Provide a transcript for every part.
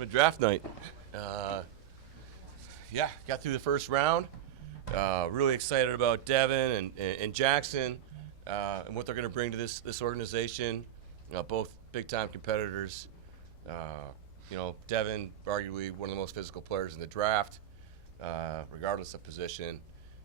welcome to draft night. Yeah, got through the first round. Really excited about Devon and Jaxon and what they're going to bring to this organization. Both big-time competitors. Devon, arguably one of the most physical players in the draft, regardless of position,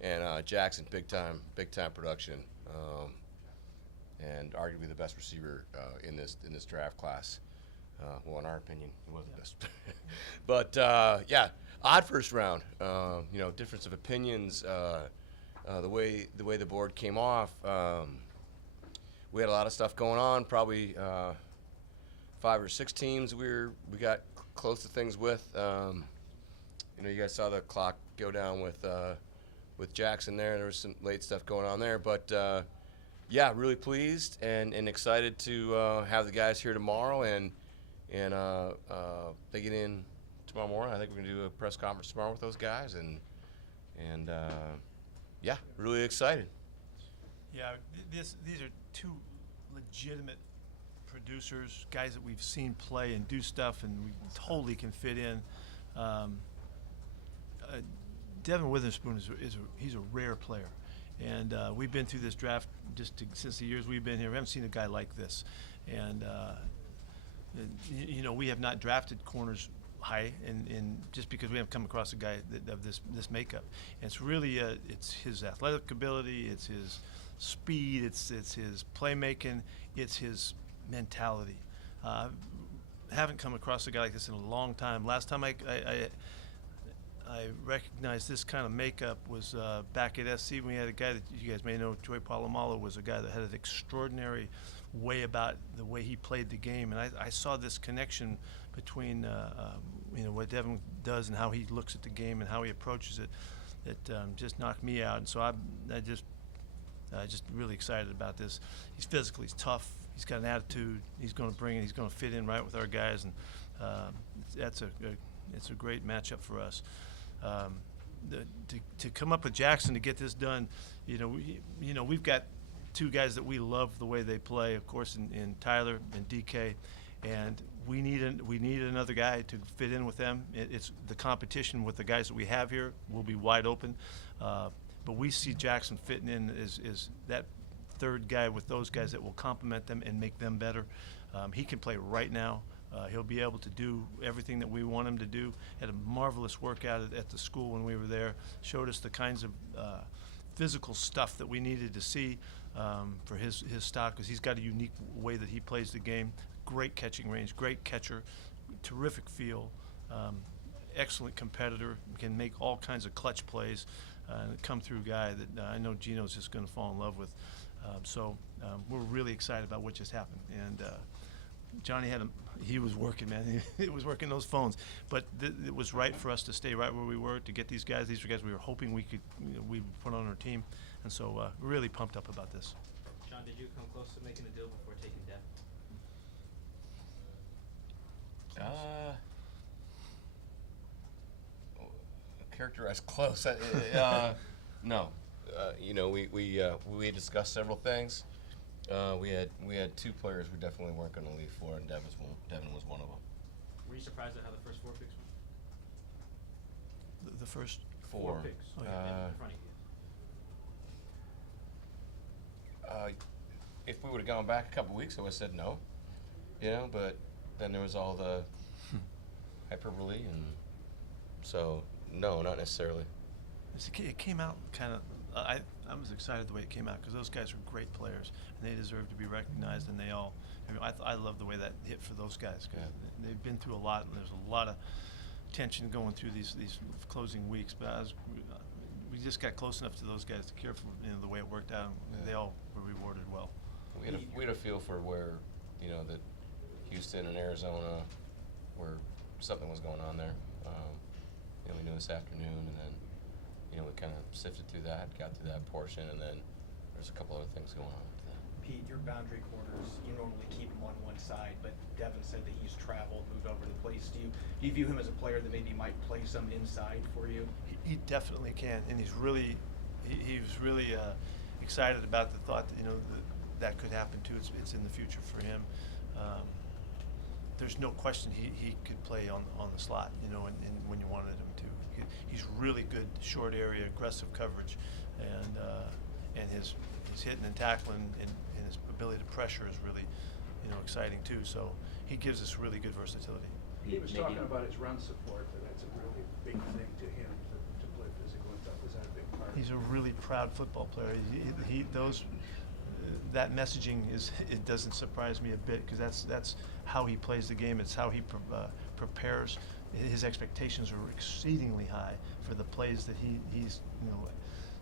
and Jaxon, big-time production, and arguably the best receiver in this draft class. Well, in our opinion, he was the best. But yeah, odd first round. Difference of opinions. The way the board came off. We had a lot of stuff going on. Probably 5 or 6 teams we got close to things with. You guys saw the clock go down with Jaxon there. There was some late stuff going on there, but yeah, really pleased and excited to have the guys here tomorrow and they get in tomorrow morning. I think we're gonna do a press conference tomorrow with those guys and yeah, really excited. Yeah, these are 2 legitimate producers, guys that we've seen play and do stuff, and we totally can fit in. Devon Witherspoon he's a rare player, and we've been through this draft since the years we've been here. We haven't seen a guy like this, and we have not drafted corners high, and just because we haven't come across a guy of this makeup. And it's really it's his athletic ability, it's his speed, it's his playmaking, it's his mentality. Haven't come across a guy like this in a long time. Last time I recognized this kind of makeup was back at SC. We had a guy that you guys may know, Joy Palomalo, was a guy that had an extraordinary way about the way he played the game, and I saw this connection between what Devon does and how he looks at the game and how he approaches it that just knocked me out. And so I'm just really excited about this. He's physical, he's tough, he's got an attitude, he's going to bring it, he's going to fit in right with our guys, and it's a great matchup for us. To come up with Jaxon to get this done, we've got 2 guys that we love the way they play, of course, in Tyler and DK, and we need another guy to fit in with them. It's the competition with the guys that we have here will be wide open, but we see Jaxon fitting in as that 3rd guy with those guys that will complement them and make them better. He can play right now. He'll be able to do everything that we want him to do. Had a marvelous workout at the school when we were there. Showed us the kinds of physical stuff that we needed to see for his stock, because he's got a unique way that he plays the game. Great catching range, great catcher, terrific feel, excellent competitor, can make all kinds of clutch plays, come through guy that I know Gino's just going to fall in love with. So we're really excited about what just happened. And Johnny he was working, man. He was working those phones. But it was right for us to stay right where we were to get these guys. These were guys we were hoping we would put on our team. And so really pumped up about this. John, did you come close to making a deal before taking Devon? Characterized close. No. We discussed several things. We had 2 players we definitely weren't going to leave for, and Devon was one of them. Were you surprised at how the first 4 picks went? The first 4 picks. Oh, In front of you. If we would have gone back a couple weeks, I would have said no. But then there was all the hyperbole, and so no, not necessarily. It came out kind of. I was excited the way it came out because those guys are great players and they deserve to be recognized. And I love the way that hit for those guys because they've been through a lot, and there's a lot of tension going through these closing weeks. But we just got close enough to those guys to care for the way it worked out. And they all were rewarded well. We had a feel for where that Houston and Arizona, where something was going on there. We knew this afternoon, and then we kind of sifted through that, got through that portion, and then there's a couple other things going on with that. Pete, your boundary corners, you normally keep him on one side, but Devon said that he's traveled, moved over the place. Do you view him as a player that maybe might play some inside for you? He definitely can, and he was really excited about the thought that that could happen too. It's in the future for him. there's no question he could play on the slot, you know, and when you wanted him to. He's really good short area, aggressive coverage, and his hitting and tackling and his ability to pressure is really, you know, exciting too. So he gives us really good versatility. He was talking about his run support, that that's a really big thing to him to play physical and tough. Is that a big part? He's a really proud football player. That messaging it doesn't surprise me a bit, because that's how he plays the game. It's how he prepares. His expectations are exceedingly high for the plays that he's you know,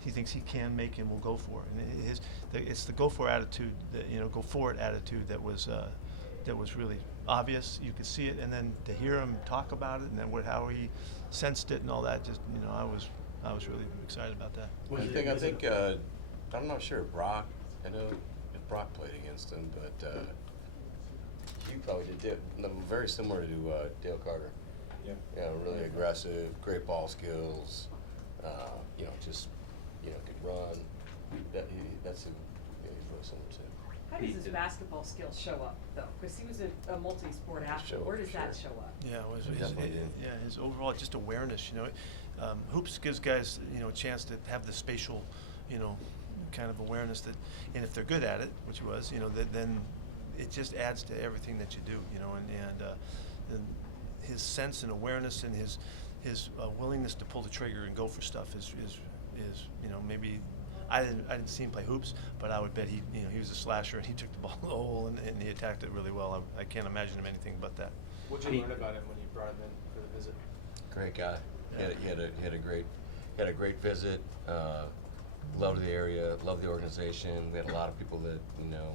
he thinks he can make and will go for. And it's the go for attitude, that, you know, go for it attitude that was really obvious. You could see it, and then to hear him talk about it, and then how he sensed it and all that, just, you know, I was really excited about that. I think I'm not sure Brock. I know if Brock played against him, but he probably did very similar to Dale Carter. Yeah. You know, really aggressive, great ball skills. You know, just, you know, could run. That's who, you know, he's really similar to. How does his basketball skills show up, though? Because he was a multi-sport athlete. Show up, Where does for that sure. show up? Yeah, it was Definitely did. his overall just awareness. You know, hoops gives guys, you know, a chance to have the spatial, you know, kind of awareness that, and if they're good at it, which he was, you know, then it just adds to everything that you do. You know, and his sense and awareness and his willingness to pull the trigger and go for stuff is you know, maybe. I didn't see him play hoops, but I would bet he was a slasher, and he took the ball to the hole and he attacked it really well. I can't imagine him anything but that. What did you learn about him when you brought him in for the visit? Great guy. Yeah. He had a great visit. Loved the area, loved the organization. We had a lot of people that, you know,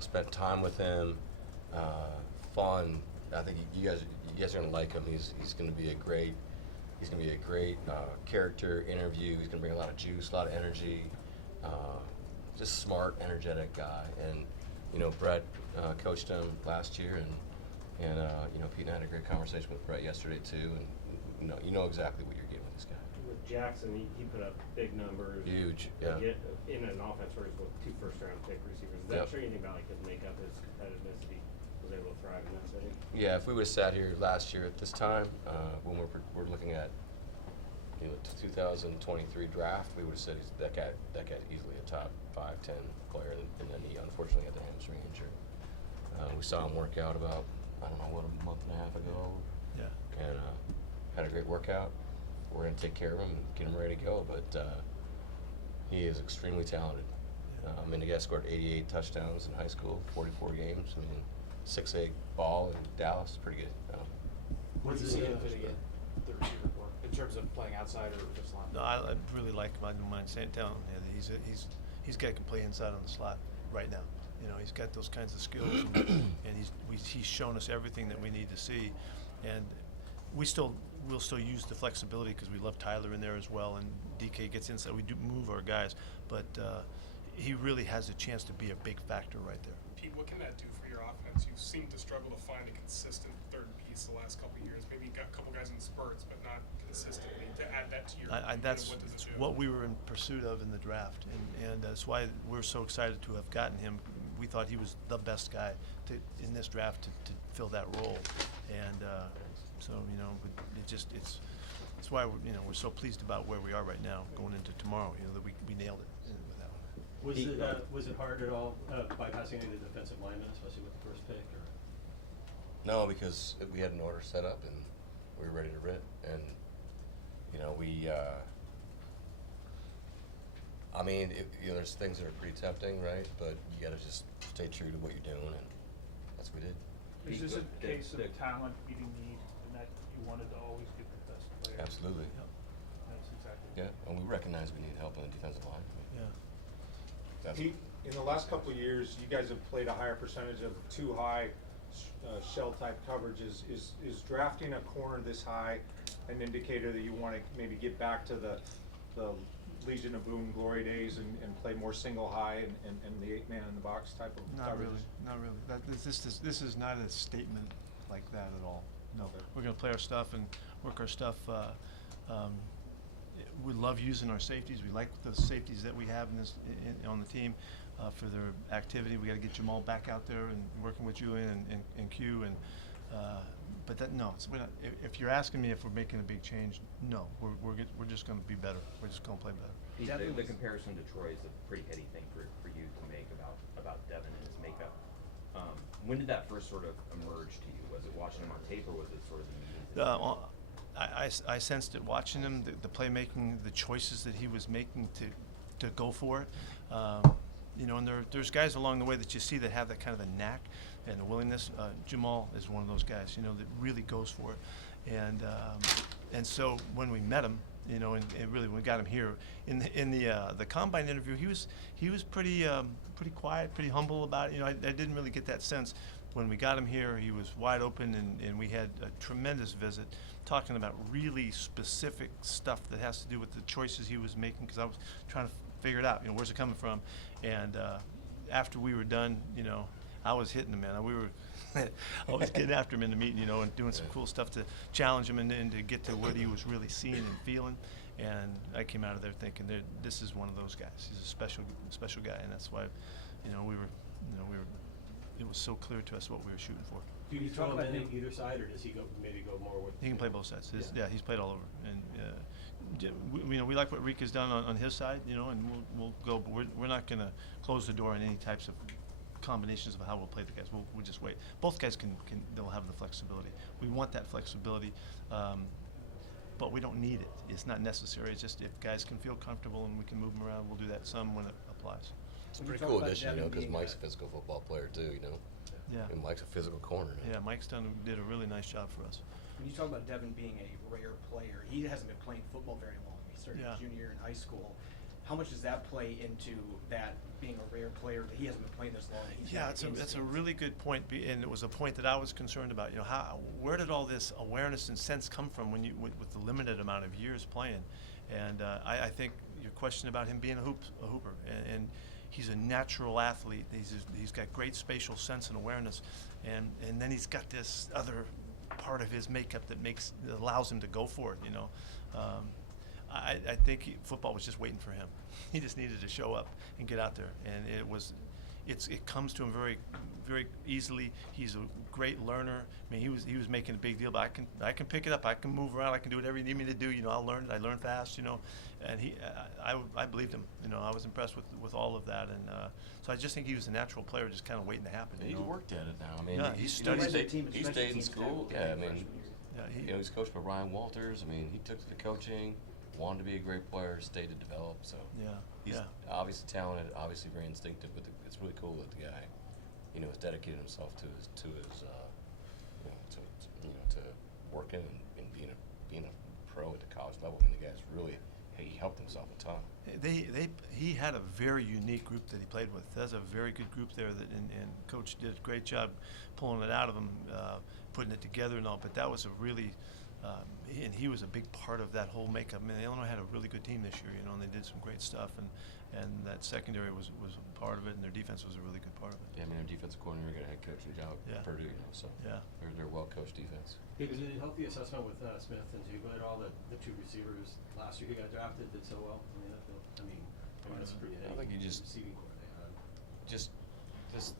spent time with him. Fun. I think you guys are gonna like him. He's gonna be a great character interview. He's gonna bring a lot of juice, a lot of energy. Just smart, energetic guy. And, you know, Brett coached him last year, and you know, Pete and I had a great conversation with Brett yesterday too. And you know exactly what you're getting with this guy. With Jackson, he put up big numbers. Huge, yeah. In an offense where he's with 2 first-round pick receivers. Does that show you anything about like his makeup, his competitiveness, that he was able to thrive in that setting? Yeah, if we would have sat here last year at this time, when we're looking at, you know, 2023 draft, we would have said that guy's easily a top 5-10 player, and then he unfortunately had the hamstring injury. We saw him work out about, I don't know, a month and a half ago. Yeah. And had a great workout. We're going to take care of him and get him ready to go, but he is extremely talented. I mean, the guy scored 88 touchdowns in high school, 44 games. I mean, 6'8" ball in Dallas, pretty good. What did you see him fitting in the receiver corps in terms of playing outside or just line? No, I really like him. I don't mind telling him he's guy can play inside on the slot right now. You know, he's got those kinds of skills, and he's shown us everything that we need to see, and we'll still use the flexibility because we love Tyler in there as well, and DK gets inside. We do move our guys, but he really has a chance to be a big factor right there. Pete, what can that do for your offense? You seem to struggle to find a consistent third piece the last couple of years. Maybe you got a couple guys in spurts, but not consistently. To add that to your team, That's what does it do? what we were in pursuit of in the draft, and that's why we're so excited to have gotten him. We thought he was the best guy in this draft to fill that role, and so, you know, it's why we're so pleased about where we are right now going into tomorrow. You know, that we nailed it with that one. Was it hard at all bypassing any of the defensive linemen, especially with the first pick? Or? No, because we had an order set up and we were ready to rip, and you know, I mean, you know, there's things that are pretty tempting, right? But you got to just stay true to what you're doing, and that's what we did. Is this a case of talent beating need, and that you wanted to always get the best player? Absolutely. That's exactly. Yeah, and we recognize we need help on the defensive line. Yeah. That's Pete, in the last couple of years, you guys have played a higher percentage of too high shell type coverages. Is drafting a corner this high an indicator that you want to maybe get back to the Legion of Boom glory days and play more single high and the 8-man in the box type of Not coverages? really, not really. This is not a statement like that at all. No, Okay. we're going to play our stuff and work our stuff. We love using our safeties. We like the safeties that we have on the team for their activity. We got to get Jamal back out there and working with Julian and Q, and But that, no, we're not, if you're asking me if we're making a big change, no, we're just going to be better. We're just going to play better. The comparison to Troy is a pretty heady thing for you to make about Devon and his makeup. When did that first sort of emerge to you? Was it watching him on tape, or was it sort of the meetings? I sensed it watching him, the playmaking, the choices that he was making to go for it. You know, and there's guys along the way that you see that have that kind of a knack and a willingness. Jamal is one of those guys, you know, that really goes for it. And so when we met him, you know, and really when we got him here in the combine interview, he was pretty quiet, pretty humble about it. You know, I didn't really get that sense. When we got him here, he was wide open, and we had a tremendous visit, talking about really specific stuff that has to do with the choices he was making, because I was trying to figure it out. You know, where's it coming from? And after we were done, you know, I was hitting him, man. I was getting after him in the meeting, you know, and doing some cool stuff to challenge him and to get to what he was really seeing and feeling. And I came out of there thinking, this is one of those guys. He's a special guy, and that's why, you know, it was so clear to us what we were shooting for. Do you talk about him either side, or does he maybe go more with? He can play both sides. Yeah, he's played all over. And you know, we like what Reek has done on his side, you know, and we'll go, but we're not going to close the door on any types of combinations of how we'll play the guys. We'll just wait. Both guys they'll have the flexibility. We want that flexibility, but we don't need it. It's not necessary. It's just if guys can feel comfortable and we can move them around, we'll do that some when it applies. It's a pretty cool addition, you know, because Mike's a physical football player too, you know. Yeah. And Mike's a physical corner. Yeah, Mike's did a really nice job for us. When you talk about Devon being a rare player, he hasn't been playing football very long. He started junior year in high school. How much does that play into that being a rare player that he hasn't been playing this long? Yeah, that's a really good point, and it was a point that I was concerned about. You know, where did all this awareness and sense come from when with the limited amount of years playing? And I think your question about him being a hooper, and he's a natural athlete. He's got great spatial sense and awareness, and then he's got this other part of his makeup that allows him to go for it. You know. I think football was just waiting for him. He just needed to show up and get out there, and it comes to him very, very easily. He's a great learner. I mean, he was making a big deal, but I can pick it up. I can move around. I can do whatever you need me to do. You know, I'll learn it. I learn fast. You know, and I believed him. You know, I was impressed with all of that, and so I just think he was a natural player, just kind of waiting to happen. He's worked at it now. I mean, yeah, he stayed in school. Yeah, I mean, yeah, you know, he's coached by Ryan Walters. I mean, he took to the coaching. Wanted to be a great player, stayed to develop. So he's obviously talented, obviously very instinctive. But it's really cool that the guy, you know, has dedicated himself to his to working and being a pro at the college level. I mean, the guy's really he helped himself a ton. He had a very unique group that he played with. That's a very good group there. And Coach did a great job pulling it out of him, putting it together and all. But that was a really and he was a big part of that whole makeup. I mean, Illinois had a really good team this year, you know, and they did some great stuff, and that secondary was a part of it, and their defense was a really good part of it. Yeah, I mean, their defensive coordinator got a head coaching job at Purdue, you know, so they're well-coached defense. Hey, was it a healthy assessment with Smith-Njigba and all the two receivers last year who got drafted did so well in the NFL? I mean, that's pretty heady. I think you just receiving core they had. Just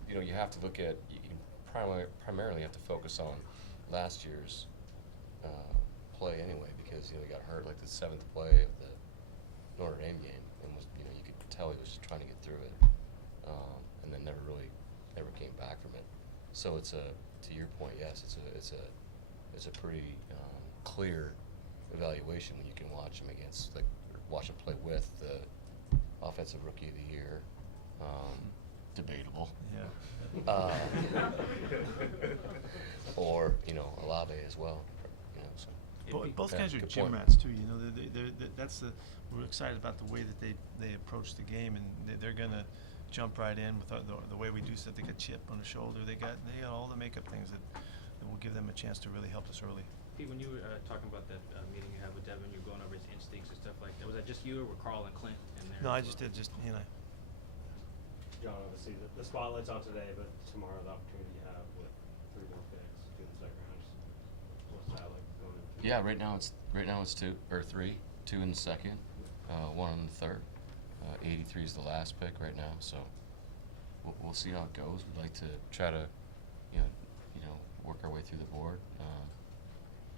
you know, you have to look at you primarily have to focus on last year's play anyway, because you know he got hurt like the 7th play of the Notre Dame game, and was, you know, you could tell he was just trying to get through it, and then never came back from it. So it's to your point, yes, it's a pretty clear evaluation when you can watch him watch him play with the offensive rookie of the year, debatable. Yeah. Or you know Olave as well. You know, so. Both guys are good gym point. rats too. You know, we're excited about the way that they approach the game, and they're gonna jump right in with the way we do stuff. They got chip on the shoulder. They got all the makeup things that will give them a chance to really help us early. Pete, when you were talking about that meeting you had with Devon, you're going over his instincts and stuff like that. Was that just you, or were Carl and Clint in there? No, I just did you know. John, obviously the spotlight's on today, but tomorrow the opportunity you have with 3 more picks, 2 in the second round. What's that like going into? Yeah, right now it's 2 or 3, 2 in the second, 1 in the third. 83 is the last pick right now, so we'll see how it goes. We'd like to try to, you know, work our way through the board.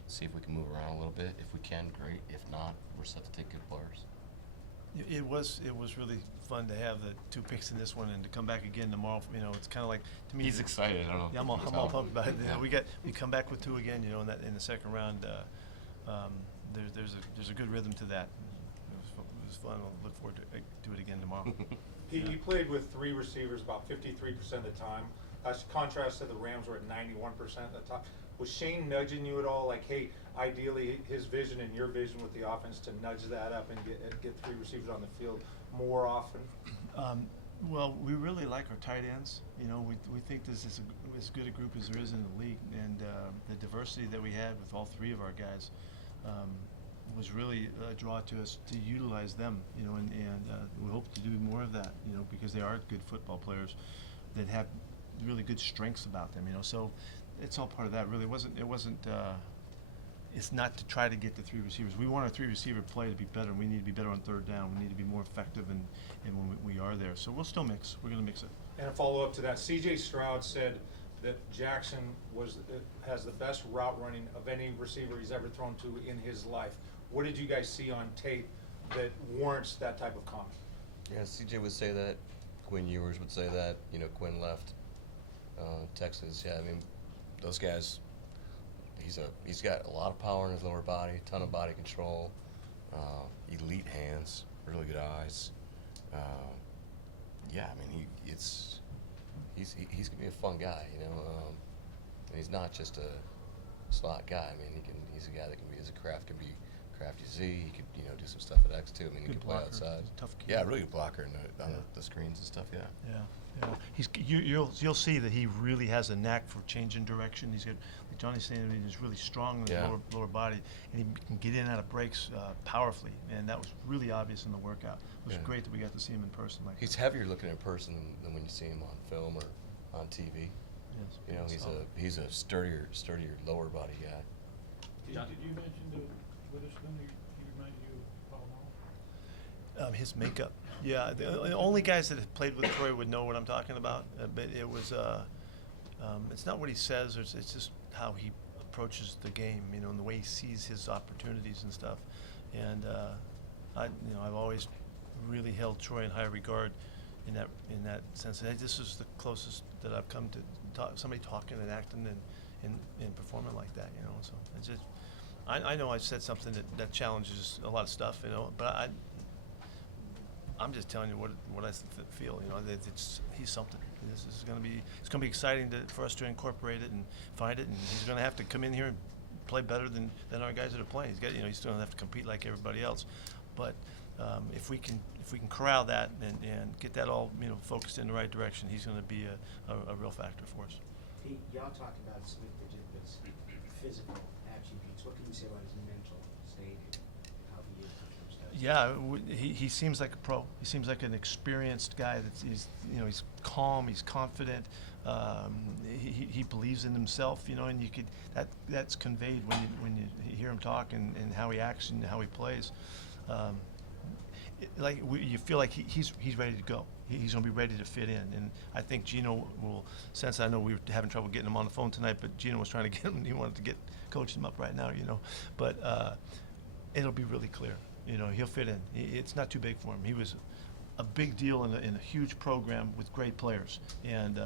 See if we can move around a little bit. If we can, great. If not, we're set to take good players. It was really fun to have the 2 picks in this one and to come back again tomorrow. You know, it's kind of like, to me. He's excited. I don't know. Yeah, if I'm you all, can I'm all tell. pumped about it. You know, Yeah. we come back with 2 again. You know, in the second round. There's a good rhythm to that. It was fun. I'll look forward to it again tomorrow. He played with 3 receivers about 53% of the time. That's contrast to the Rams were at 91% of the time. Was Shane nudging you at all? Like, hey, ideally his vision and your vision with the offense to nudge that up and get 3 receivers on the field more often? Well, we really like our tight ends. You know, we think this is as good a group as there is in the league, and the diversity that we had with all 3 of our guys was really a draw to us to utilize them. You know, and we hope to do more of that. You know, because they are good football players that have really good strengths about them. You know, so it's all part of that. Really, it wasn't. It's not to try to get the 3 receivers. We want our 3 receiver play to be better. We need to be better on third down. We need to be more effective, and when we are there. So we'll still mix. We're going to mix it. And a follow-up to that, C.J. Stroud said that Jackson has the best route running of any receiver he's ever thrown to in his life. What did you guys see on tape that warrants that type of comment? Yeah, CJ would say that. Quinn Ewers would say that. You know, Quinn left Texas. Yeah, I mean, those guys. He's got a lot of power in his lower body, a ton of body control, elite hands, really good eyes. Yeah, I mean he's gonna be a fun guy, you know. And he's not just a slot guy. I mean he's a guy that can be can be crafty Z. He could do some stuff at X too. I mean he Good can play blocker, outside. tough kid. Yeah, really good blocker on the screens and stuff. Yeah. Yeah. You'll see that he really has a knack for changing direction. He's got, like Johnny's saying, he's really strong in his lower body, and he can get in and out of breaks powerfully, and that was really obvious in the workout. It was great that we got to see him in person. He's heavier looking in person than when you see him on film or on TV. Yes. You know, he's a sturdier lower body guy. Did you mention the Witherspoon? He reminded you of Paul Mall? His makeup. Yeah, the only guys that have played with Troy would know what I'm talking about. But it was, it's not what he says, it's just how he approaches the game, you know, and the way he sees his opportunities and stuff. And I've always really held Troy in high regard in that sense. And this is the closest that I've come to somebody talking and acting and performing like that, you know. So it's just, I know I've said something that challenges a lot of stuff, you know, but I'm just telling you what I feel. You know, that he's something. This is going to be exciting for us to incorporate it and find it. And he's going to have to come in here and play better than our guys that are playing. He's still going to have to compete like everybody else. But if we can corral that and get that all focused in the right direction, he's going to be a real factor for us. Pete, y'all talked about Smith-Njigba's physical attributes. What can you say about his mental state and how he is in those tests? Yeah, he seems like a pro. He seems like an experienced guy. He's calm. He's confident. He believes in himself. And that's conveyed when you hear him talk and how he acts and how he plays. You feel like he's ready to go. He's going to be ready to fit in, and I think Gino will. Since I know we were having trouble getting him on the phone tonight, but Gino was trying to get him. He wanted to coach him up right now, But it'll be really clear. He'll fit in. It's not too big for him. He was a big deal in a huge program with great players, and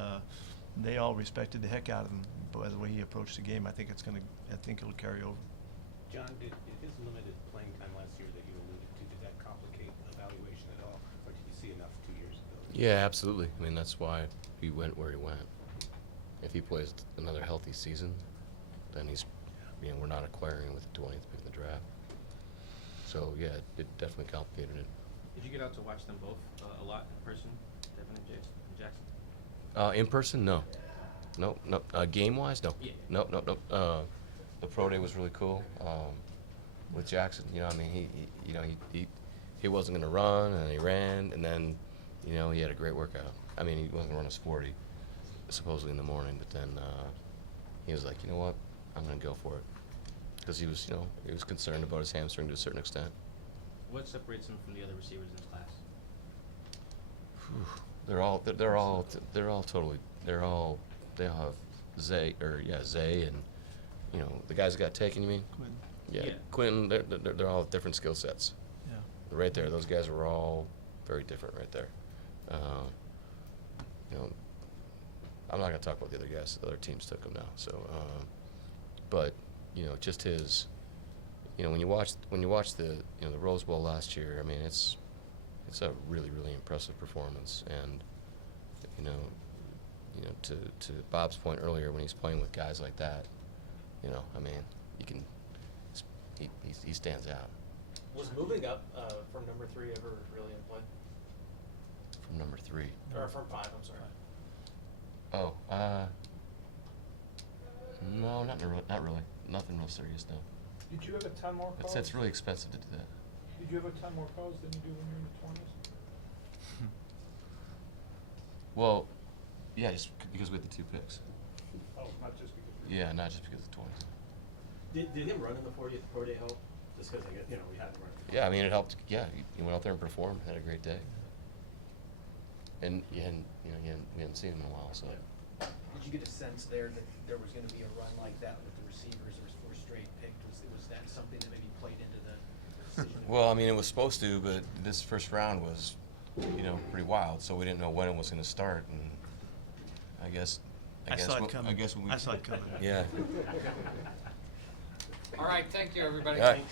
they all respected the heck out of him by the way he approached the game. I think it'll carry over. John, did his limited playing time last year that you alluded to, did that complicate evaluation at all, or did you see enough 2 years ago? Yeah, absolutely. I mean, that's why he went where he went. If he plays another healthy season, then we're not acquiring with the 20th pick in the draft. So yeah, it definitely complicated it. Did you get out to watch them both a lot in person, Devon and Jackson? In person, no. No. Game-wise, no. Yeah. No. The pro day was really cool with Jackson. He wasn't going to run, and he ran, and then, he had a great workout. I mean, he wasn't going to run his 40, supposedly in the morning, but then he was like, you know what, I'm going to go for it. Because he was concerned about his hamstring to a certain extent. What separates him from the other receivers in his class? They all have Zay, Zay, and you know, the guys that got taken, you mean? Quentin. Yeah, Yeah. Quentin, they're all different skill sets. Yeah. Right there, those guys were all very different right there. You know, I'm not gonna talk about the other guys. The other teams took him now. So, but you know, just his. You know, when you watch the the Rose Bowl last year, I mean, it's a really impressive performance. And you know, to Bob's point earlier, when he's playing with guys like that, you know, I mean, he stands out. Was moving up from number 3 ever really in play? From number 3. Or from 5, I'm sorry. Oh, no, not really. Nothing real serious, no. Did you have a ton more calls? It's really expensive to do that. Did you have a ton more calls than you do when you're in the 20s? Well, yeah, just because we had the 2 picks. Oh, not just because. Yeah, not just because of the 20s. Did him running the 4-day help? Just because we had him running. Yeah, I mean, it helped. Yeah, he went out there and performed, had a great day. And we hadn't seen him in a while, so. Did you get a sense there that there was gonna be a run like that with the receivers? There was 4 straight picked. Was that something that maybe played into the decision? Well, I mean, it was supposed to, but this first round was, pretty wild. So we didn't know when it was going to start, and I guess saw it coming. I saw it coming. Yeah. All right, thank you, everybody. All right.